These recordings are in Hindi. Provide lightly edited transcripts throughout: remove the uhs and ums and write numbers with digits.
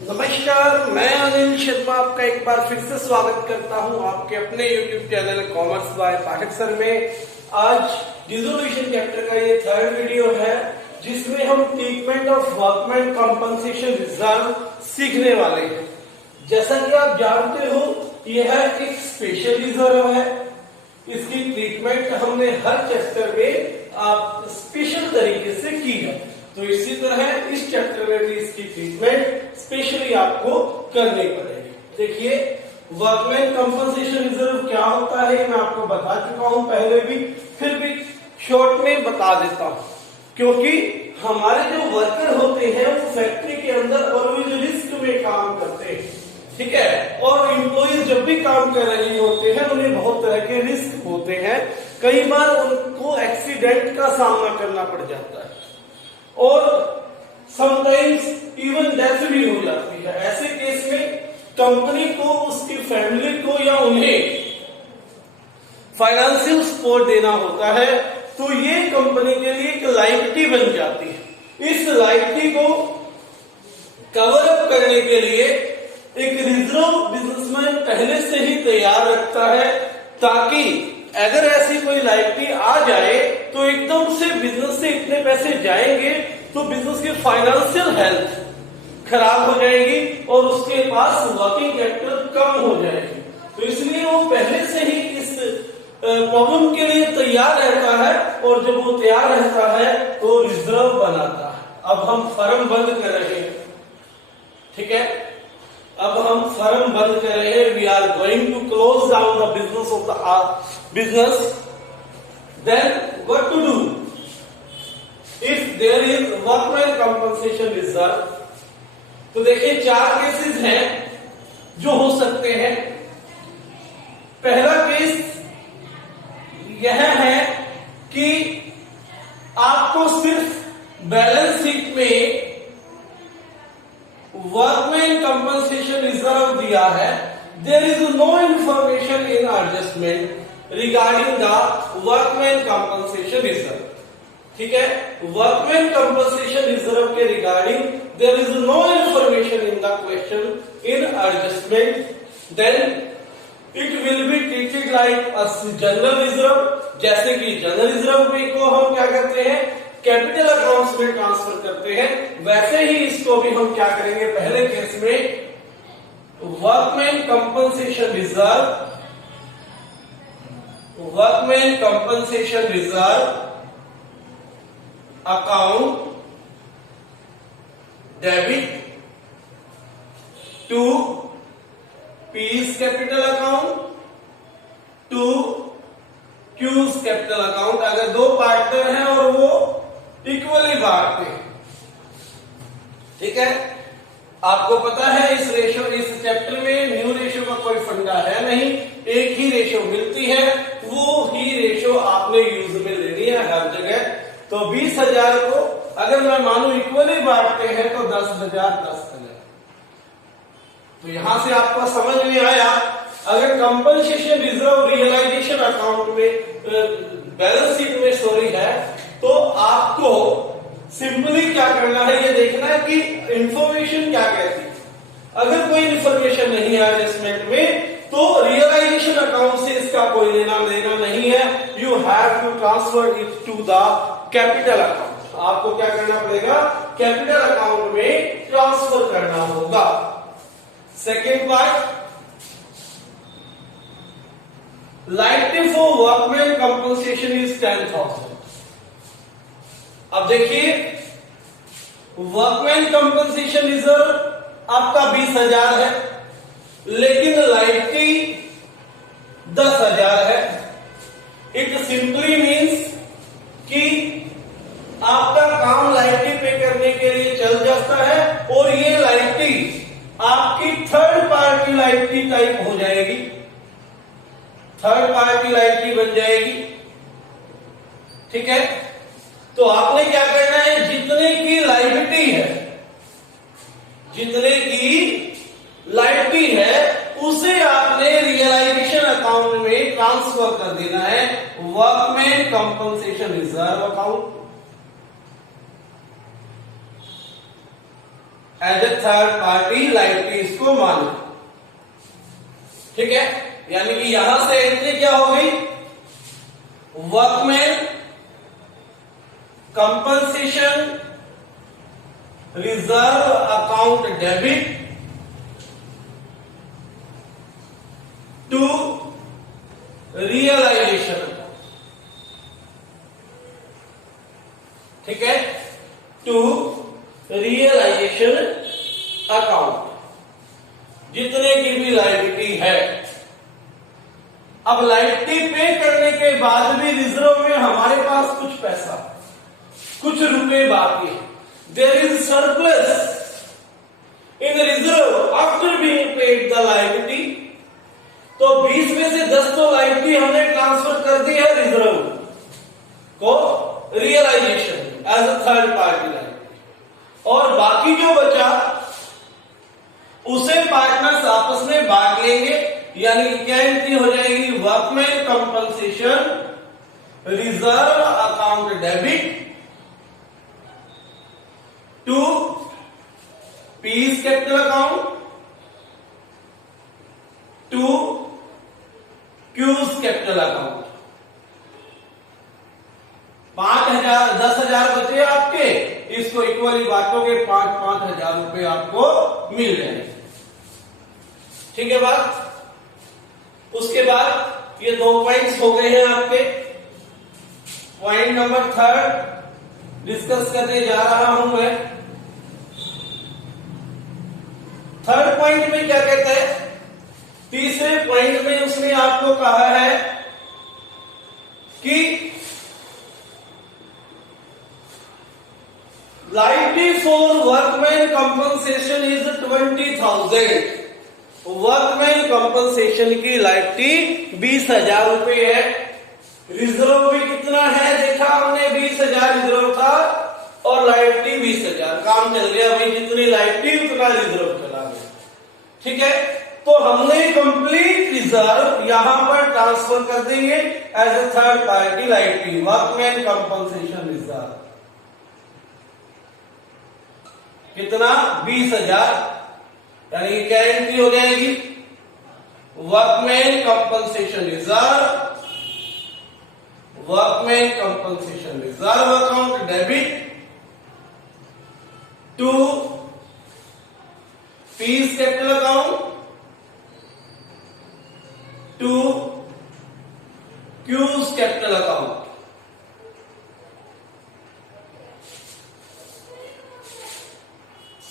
नमस्कार, मैं अनिल शर्मा आपका एक बार फिर से स्वागत करता हूं आपके अपने YouTube channel commerce by Pathak sir में। आज डिसोल्यूशन चैप्टर का ये थर्ड वीडियो है जिसमें हम treatment of workman compensation reserve सीखने वाले हैं। जैसा कि आप जानते हो, यह एक स्पेशल रिजर्व है। इसकी ट्रीटमेंट हमने हर चैप्टर में आप स्पेशल तरीके से की है, तो इसी तरह इस चैप्टर में भी इसकी ट्रीटमेंट स्पेशली आपको करनी पड़ेगी। देखिए, वर्कमैन कंपनसेशन रिजर्व क्या होता है मैं आपको बता चुका हूं पहले भी, फिर भी शॉर्ट में बता देता हूं, क्योंकि हमारे जो वर्कर होते हैं वो फैक्ट्री के अंदर ऑलवेज रिस्क में काम करते हैं, ठीक है। और एम्प्लॉइज जब भी काम कर रहे होते हैं उन्हें बहुत तरह के रिस्क होते हैं। कई बार उनको एक्सीडेंट का सामना करना पड़ जाता है और समटाइम्स इवन डेथ भी हो जाती है। ऐसे केस में कंपनी को, उसकी फैमिली को या उन्हें फाइनेंशियल सपोर्ट देना होता है, तो ये कंपनी के लिए एक लायबिलिटी बन जाती है। इस लायबिलिटी को कवर अप करने के लिए एक रिजर्व बिजनेसमैन पहले से ही तैयार रखता है, ताकि अगर ऐसी कोई लायबिलिटी आ जाए तो एकदम से बिजनेस से इतने पैसे जाएंगे तो बिजनेस की फाइनेंशियल हेल्थ खराब हो जाएगी और उसके पास वर्किंग कैपिटल कम हो जाएगी। तो इसलिए वो पहले से ही इस प्रॉब्लम के लिए तैयार रहता है, और जब वो तैयार रहता है तो रिजर्व बनाता है। अब हम फर्म बंद कर रहे हैं, ठीक है। अब हम फर्म बंद कर रहे हैं। We are going to close down the business of the business. Then what to do if there is workman compensation reserve? तो देखिए, 4 केसेस हैं जो हो सकते हैं। पहला केस यह है कि आपको सिर्फ बैलेंस शीट में वर्कमैन कंपनसेशन रिजर्व दिया है, there is no information in adjustment regarding the workman compensation reserve, ठीक है। वर्कमैन कंपनसेशन रिजर्व के regarding there is no information in the question in adjustment, then it will be treated like a general reserve. जैसे कि जनरल रिजर्व को हम क्या करते हैं, कैपिटल अकाउंट्स में ट्रांसफर करते हैं, वैसे ही इसको भी हम क्या करेंगे, पहले केस में workman compensation reserve, workman compensation reserve account debit to P's capital account to Q's capital account. अगर 2 पार्टनर हैं और वो इक्वली बांटते हैं, ठीक है। आपको पता है इस चैप्टर में न्यू रेशियो का कोई फंडा है नहीं, एक ही रेशियो मिलती है, वो ही रेशियो आपने यूज में लेनी है हर जगह। तो 20,000 को अगर मैं मानू इक्वली बांटते हैं तो 10,000 10,000। तो यहां से आपको समझ में आया, अगर कंपनसेशन रिजर्व रियलाइजेशन अकाउंट में बैलेंस शीट में सॉरी है, तो आपको सिंपली क्या करना है, ये देखना है कि इंफॉर्मेशन क्या कहती है। अगर कोई इंफॉर्मेशन नहीं है एडजस्टमेंट में, तो रियलाइजेशन अकाउंट से इसका कोई लेना देना नहीं है। You have to transfer it to the capital account. आपको क्या करना पड़ेगा, कैपिटल अकाउंट में ट्रांसफर करना होगा। Second part, liability for workman compensation is 10,000। अब देखिए, वर्कमैन कंपनसेशन रिजर्व आपका 20,000 है, लेकिन लायबिलिटी 10,000 है। इट सिंपली मीन्स कि आपका काम लायबिलिटी पे करने के लिए चल जाता है, और ये लायबिलिटी आपकी थर्ड पार्टी लायबिलिटी टाइप हो जाएगी, थर्ड पार्टी लायबिलिटी बन जाएगी, ठीक है। तो आपने क्या करना है, जितने की लायबिलिटी है, जितने की लायबिलिटी है उसे आपने रियलाइजेशन अकाउंट में ट्रांसफर कर देना है, workman compensation reserve account. As a third party liability इसको माना। ठीक है, यानी कि यहां से एंट्री क्या हो गई, workman compensation reserve account debit to realisation. ठीक है, टू रियलाइजेशन अकाउंट, जितने की भी लायबिलिटी है। अब लायबिलिटी पे करने के बाद भी रिजर्व में हमारे पास कुछ पैसा, कुछ रुपए बाकी है। There is surplus in reserve after being paid the liability. तो 20 में से 10 तो लायबिलिटी हमने ट्रांसफर कर दी है रिजर्व को realisation as a third party liability, और बाकी जो बचा उसे पार्टनर्स आपस में बांट लेंगे। यानी क्या एंट्री हो जाएगी, workman compensation reserve account debit to P's capital account to Q's capital account. 5,000 10,000 बचे आपके, इसको इक्वली बांटोगे, 5,000 रुपए आपको मिल जाएंगे। ठीक है बात। उसके बाद ये 2 पॉइंट्स हो गए हैं आपके। पॉइंट नंबर 3 डिस्कस करने जा रहा हूं मैं। 3rd पॉइंट में क्या कहता है, तीसरे पॉइंट में उसने आपको कहा है कि liability for workman compensation is 20,000। Workman compensation की लायबिलिटी 20,000 रुपए है। रिजर्व भी कितना है देखा हमने, 20,000 रिजर्व था और लायबिलिटी 20,000। काम चल गया भाई, जितनी लायबिलिटी उतना रिजर्व चला गया। ठीक है, तो हमने कंप्लीट रिजर्व यहां पर ट्रांसफर कर देंगे as a third party liability, workman compensation reserve. कितना, 20,000, यानी क्या एंट्री हो जाएगी, workman compensation reserve, workman compensation reserve account debit to P's capital account to Q's capital account.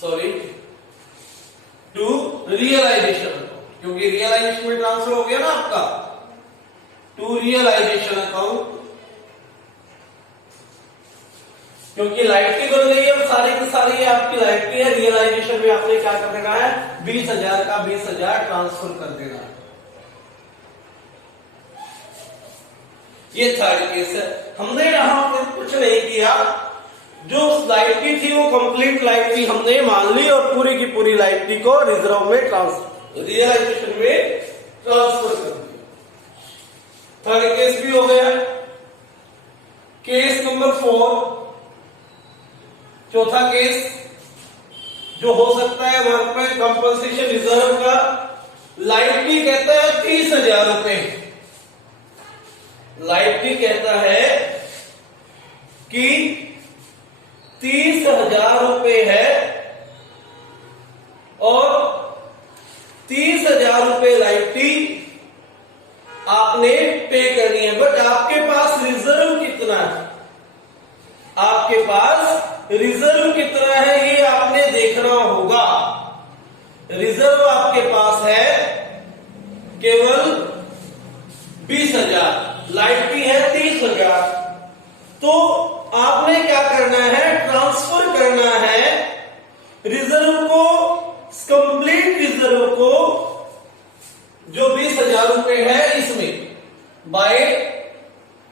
Sorry, to realisation account, क्योंकि रियलाइजेशन में ट्रांसफर हो गया ना आपका, टू रियलाइजेशन अकाउंट, क्योंकि लायबिलिटी बन गई है सारी की सारी आपकी लायबिलिटी है। रियलाइजेशन में आपने क्या कर देना है, 20,000 का 20,000 ट्रांसफर कर देना है। ये थर्ड केस है। हमने यहां पर कुछ नहीं किया, जो लायबिलिटी थी वो कंप्लीट लायबिलिटी हमने मान ली और पूरी की पूरी लायबिलिटी को रिजर्व में रियलाइजेशन में ट्रांसफर कर दिया। थर्ड केस भी हो गया। केस नंबर 4, चौथा केस जो हो सकता है वर्कमैन कंपनसेशन रिजर्व का, लायबिलिटी कहता है 30,000 रुपए। लायबिलिटी कहता है कि 30,000 रुपए है और 30,000 रुपए लायबिलिटी आपने पे करनी है। बट आपके पास रिजर्व कितना है, आपके पास रिजर्व कितना है ये आपने देखना होगा। रिजर्व आपके पास है केवल 20,000, लायबिलिटी है 30,000। तो आपने क्या करना है, ट्रांसफर करना है रिजर्व को, कंप्लीट रिजर्व को, जो 20,000 रुपए है इसमें, by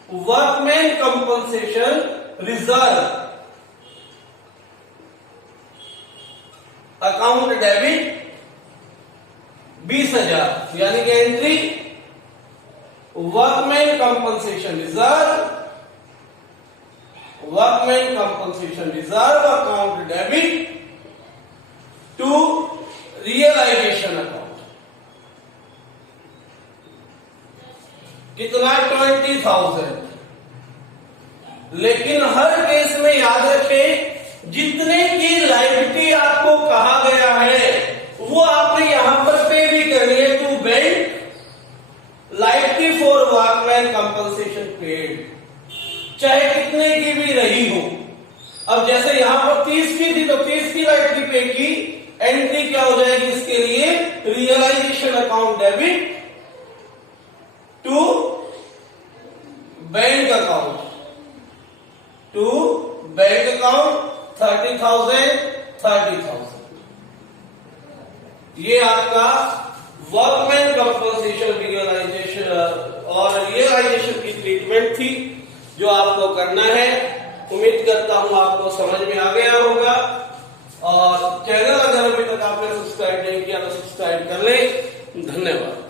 workman compensation reserve account debit 20,000, यानी कि entry workman compensation reserve, workman compensation reserve account debit to realisation account. कितना? 20,000। लेकिन हर केस में याद रखें, जितने की लायबिलिटी आपको कहा गया है वो आपने यहां पर पे भी करनी है। To bank liability for workman compensation paid, चाहे कितने की भी रही हो। अब जैसे यहां पर 30 की थी तो 30 की लायबिलिटी पे की, एंट्री क्या हो जाएगी इसके लिए? Realisation account debit to bank account, to bank account 30,000। ये आपका वर्कमैन कंपनसेशन रियलाइजेशन और रियलाइजेशन की ट्रीटमेंट थी जो आपको करना है। उम्मीद करता हूं आपको समझ में आ गया होगा। और चैनल अगर अभी तक आपने सब्सक्राइब नहीं किया तो सब्सक्राइब कर लें। धन्यवाद।